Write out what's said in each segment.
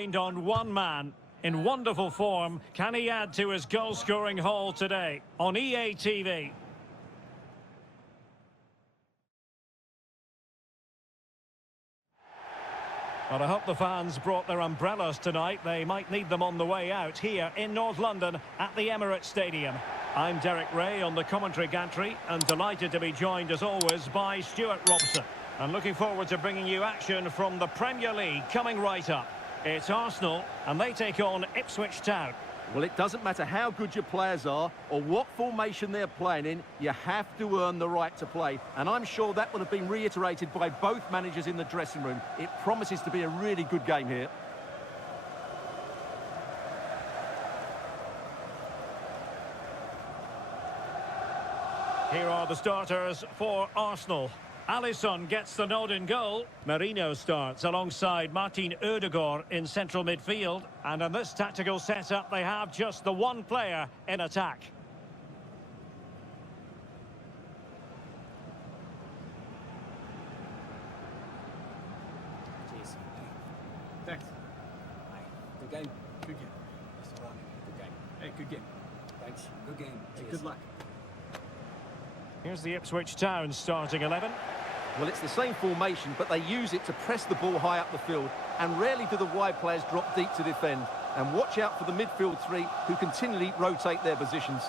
constrained on one man. In wonderful form, can he add to his goal-scoring haul today? On EA TV. Well, I hope the fans brought their umbrellas tonight. They might need them on the way out here in North London at the Emirates Stadium. I'm Derek Ray on the commentary gantry and delighted to be joined as always by Stuart Robson. And looking forward to bringing you action from the Premier League coming right up. It's Arsenal and they take on Ipswich Town. Well, it doesn't matter how good your players are or what formation they're playing in, you have to earn the right to play. And I'm sure that will have been reiterated by both managers in the dressing room. It promises to be a really good game here. Here are the starters for Arsenal. Alisson gets the nod in goal. Merino starts alongside Martin Ødegaard in central midfield. And in this tactical setup, they have just the one player in attack. Cheers. Thanks. Good game. Good game. That's all right. Good game. Hey, good game. Thanks. Good game. Hey, good luck. Here's the Ipswich Town starting 11. Well, it's the same formation, but they use it to press the ball high up the field. And rarely do the wide players drop deep to defend. And watch out for the midfield three, who continually rotate their positions.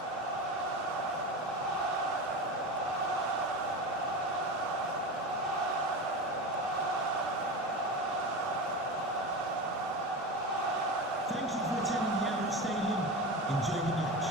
Thank you for attending the Emirates Stadium. Enjoy the match.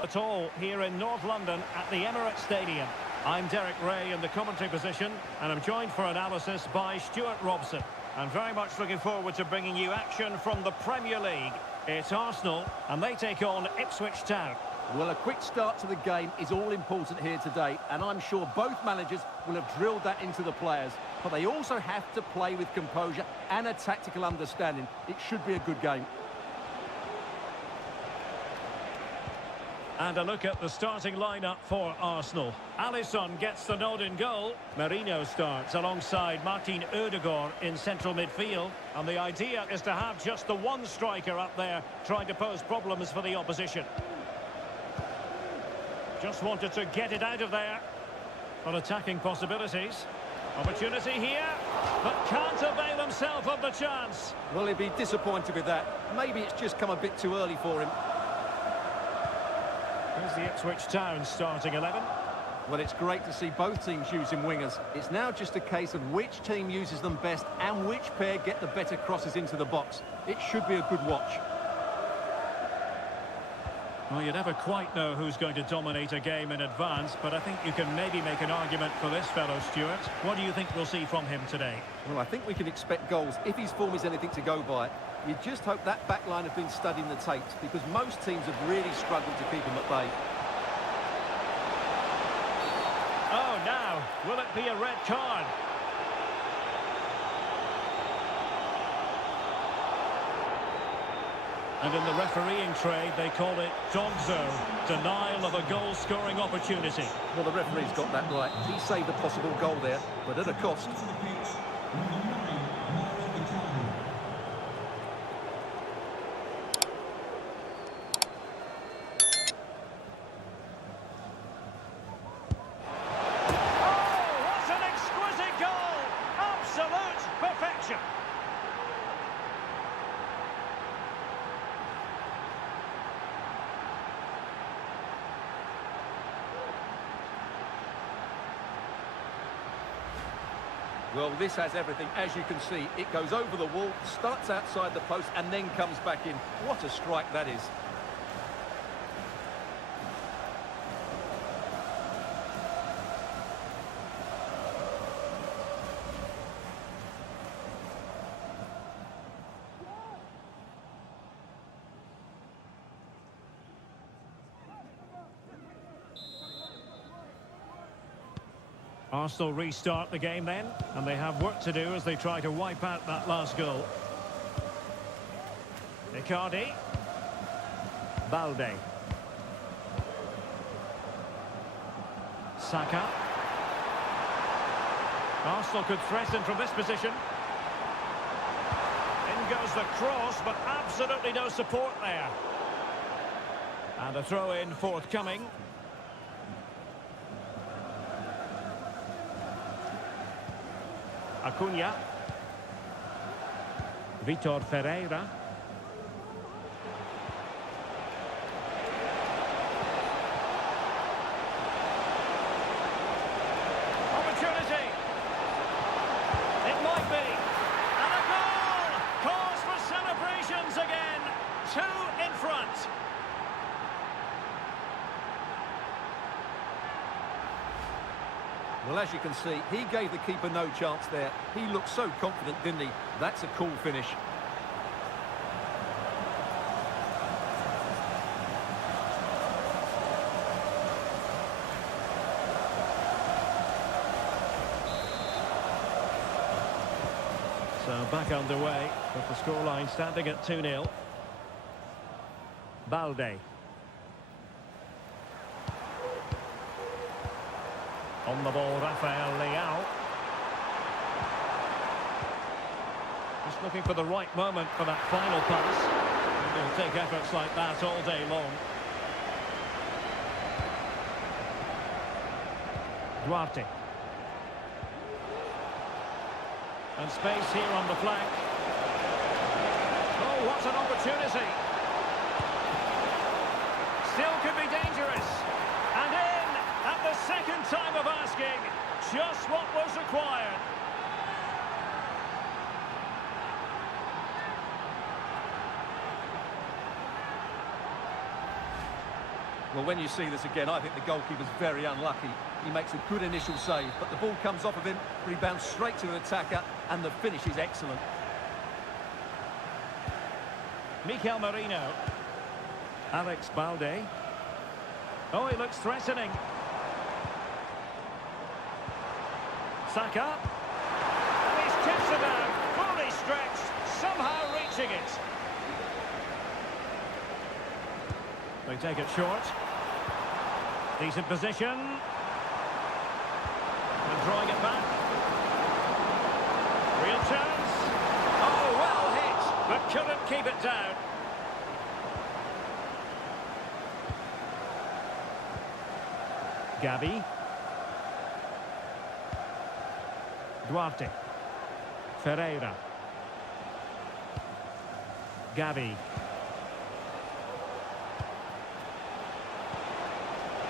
At all here in North London at the Emirates Stadium. I'm Derek Ray in the commentary position and I'm joined for analysis by Stuart Robson. I'm very much looking forward to bringing you action from the Premier League. It's Arsenal and they take on Ipswich Town. Well, a quick start to the game is all important here today, and I'm sure both managers will have drilled that into the players. But they also have to play with composure and a tactical understanding. It should be a good game. And a look at the starting lineup for Arsenal. Alisson gets the nod in goal. Merino starts alongside Martin Ødegaard in central midfield. And the idea is to have just the one striker up there trying to pose problems for the opposition. Just wanted to get it out of there. On attacking possibilities. Opportunity here, but can't avail himself of the chance. Well, he'd be disappointed with that. Maybe it's just come a bit too early for him. Here's the Ipswich Town starting 11. Well, it's great to see both teams using wingers. It's now just a case of which team uses them best and which pair get the better crosses into the box. It should be a good watch. Well, you never quite know who's going to dominate a game in advance, but I think you can maybe make an argument for this fellow, Stuart. What do you think we'll see from him today? Well, I think we can expect goals if his form is anything to go by. You just hope that back line have been studying the tapes, because most teams have really struggled to keep him at bay. Oh, now, will it be a red card? And in the refereeing trade, they call it Dogzo, denial of a goal-scoring opportunity. Well, the referee's got that right. He saved a possible goal there, but at a cost. Well, this has everything. As you can see, it goes over the wall, starts outside the post, and then comes back in. What a strike that is. Arsenal restart the game then, and they have work to do as they try to wipe out that last goal. Icardi. Balde. Saka. Arsenal could threaten from this position. In goes the cross, but absolutely no support there. And a throw-in forthcoming. Acuna. Vitor Ferreira. Opportunity. It might be. And a goal! Cause for celebrations again. 2 in front. Well, as you can see, he gave the keeper no chance there. He looked so confident, didn't he? That's a cool finish. So back underway, with the scoreline standing at 2-0. Balde. On the ball, Rafael Leao. Just looking for the right moment for that final pass. And he'll take efforts like that all day long. Duarte. And space here on the flank. Oh, what an opportunity. Still could be dangerous. And in at the second time of asking. Just what was required. Well, when you see this again, I think the goalkeeper's very unlucky. He makes a good initial save, but the ball comes off of him, rebounds straight to an attacker, and the finish is excellent. Mikel Merino. Alex Balde. Oh, he looks threatening. Saka. And he's tipped it out, fully stretched, somehow reaching it. They take it short. Decent position. And drawing it back. Real chance. Oh, well hit, but couldn't keep it down. Gavi. Duarte. Ferreira. Gavi.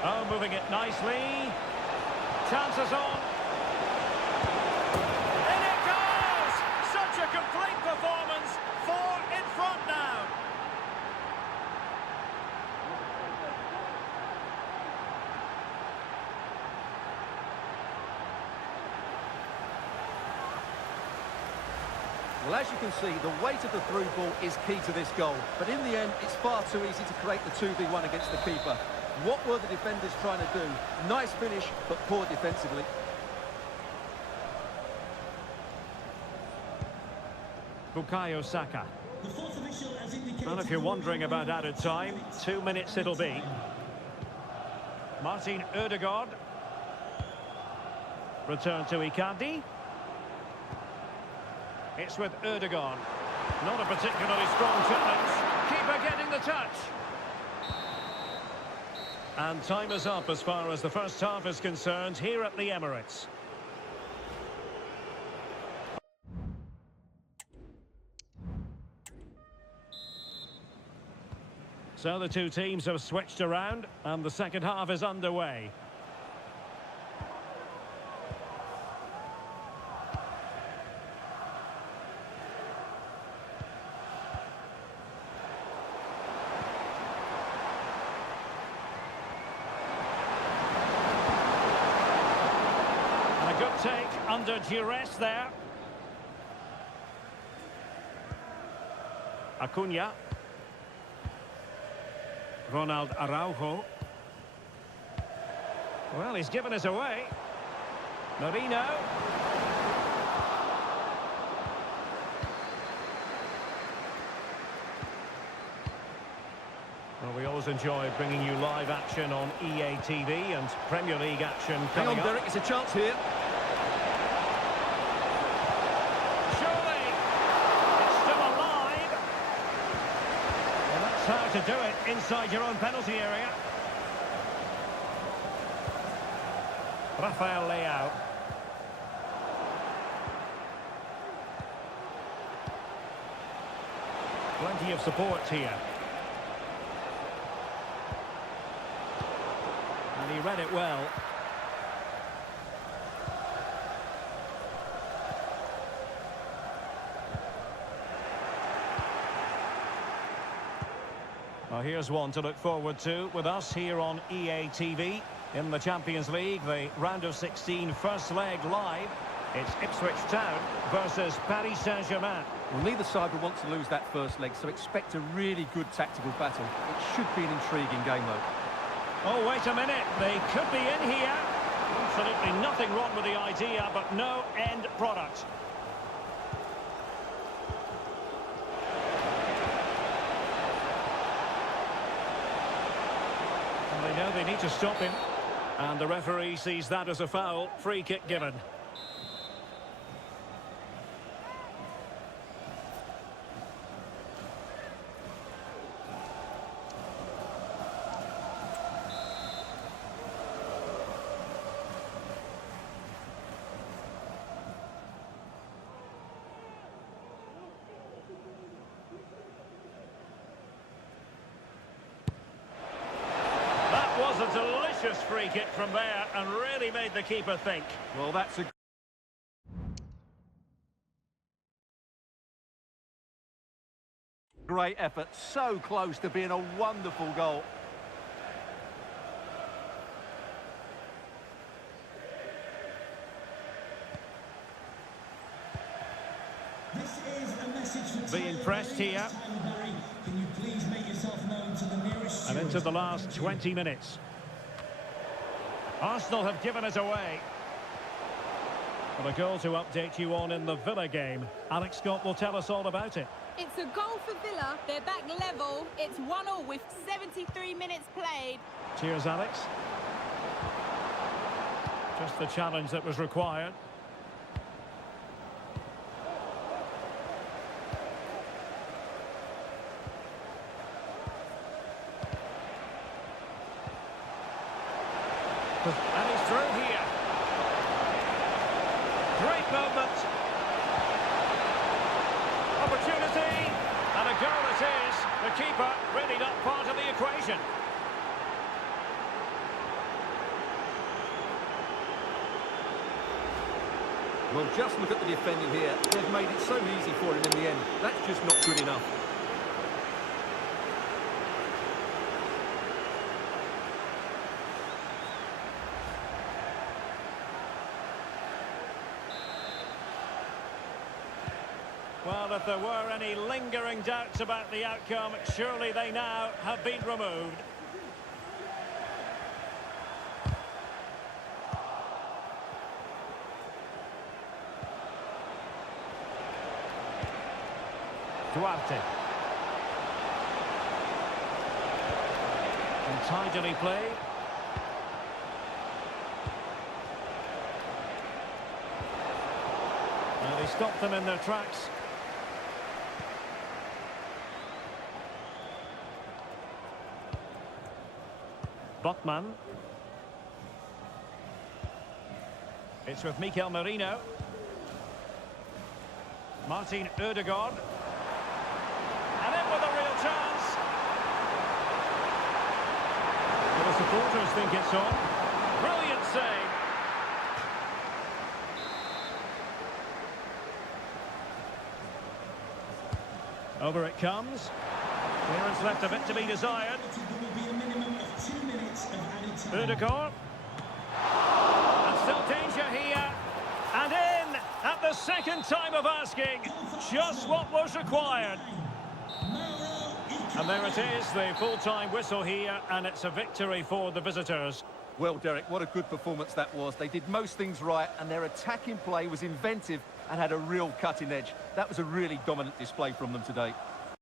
Oh, moving it nicely. Chances on. In it goes! Such a complete performance. 4 in front now. Well, as you can see, the weight of the through ball is key to this goal. But in the end, it's far too easy to create the 2v1 against the keeper. What were the defenders trying to do? Nice finish, but poor defensively. Bukayo Saka. The fourth official has indicated. Well, if you're wondering about added time, 2 minutes it'll be. Martin Ødegaard. Return to Icardi. It's with Ødegaard. Not a particularly strong challenge. Keeper getting the touch. And time is up as far as the first half is concerned here at the Emirates. So the two teams have switched around and the second half is underway. Good take under duress there. Acuna. Ronald Araujo. Well, he's given us away. Merino. Well, we always enjoy bringing you live action on EA TV and Premier League action Hang coming on, up. Derek, it's a chance here. inside your own penalty area. Rafael Leao. Plenty of support here. And he read it well. Well, here's one to look forward to with us here on EA TV. In the Champions League, the round of 16 first leg live. It's Ipswich Town versus Paris Saint-Germain. Well, neither side will want to lose that first leg, so expect a really good tactical battle. It should be an intriguing game, though. Oh, wait a minute. They could be in here. Absolutely nothing wrong with the idea, but no end product. And they know they need to stop him. And the referee sees that as a foul. Free kick given. Was a delicious free kick from there and really made the keeper think. Well, that's a great effort, so close to being a wonderful goal. This is a message for Being pressed here. Can you please make yourself known to the nearest And into the last 20 minutes. Arsenal have given it away. Well, a goal to update you on in the Villa game. Alex Scott will tell us all about it. It's a goal for Villa. They're back level. It's 1-1 with 73 minutes played. Cheers, Alex. Just the challenge that was required. And he's through here. Great moment. Opportunity. And a goal it is. The keeper really not part of the equation. Well, just look at the defending here. They've made it so easy for him in the end. That's just not good enough. Well, if there were any lingering doubts about the outcome, surely they now have been removed. Duarte. And tidily played. Well, they stopped them in their tracks. Botman. It's with Mikel Merino. Martin Ødegaard. And in with a real chance. Well, the supporters think it's on. Brilliant save. Over it comes. Clearance left a bit to be desired. Ødegaard. And still danger here. And in at the second time of asking. Just what was required. And there it is, the full-time whistle here, and it's a victory for the visitors. Well, Derek, what a good performance that was. They did most things right, and their attacking play was inventive and had a real cutting edge. That was a really dominant display from them today.